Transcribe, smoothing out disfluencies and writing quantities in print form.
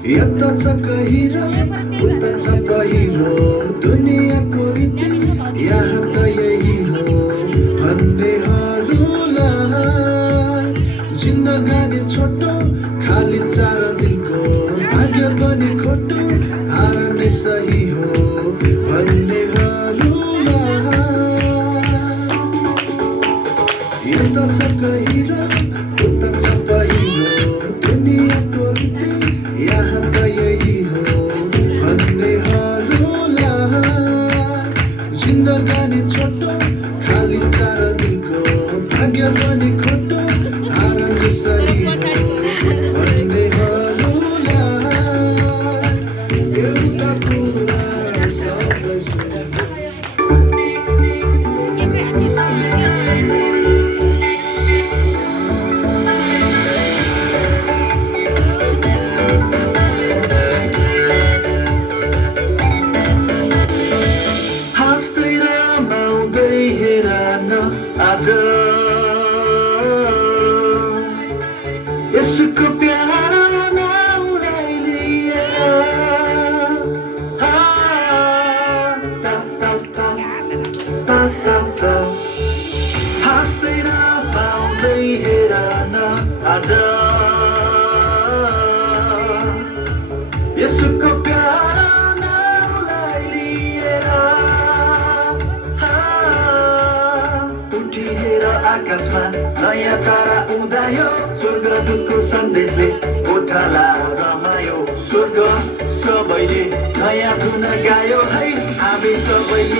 यता छ गहिरो उता छ पहिरो दुनियाँको रीति यहाँ त यही हो भन्नेहरूलाई जिन्दगानी छोटो खाली 4 दिनको भाग्य पनि खोटो हार नै सही हो भन्नेहरूलाई यता छ गहिरो उता छ पहिरो दुनियाँको रीति यहाँ त यही हो भन्नेहरूलाई जिन्दगानी छोटो खाली 4 दिनको भाग्य पनि खोटो हार नै सही हो भन्नेहरूलाई एउटा कुरा सधैँ हाँस्दै रमाउँदै हेर न आज यसको प्यारो नाउँलाई लिएर हाँस्दै रमाउँदै हेर न आज यसको प्यारो नाउँलाई लिएर उठिएर आकाशमा नयाँ तारा उदायो स्वर्गदूतको सन्देशले गोठाला रमायो स्वर्ग सबैले नयाँ धुन गायो है हामी सबैले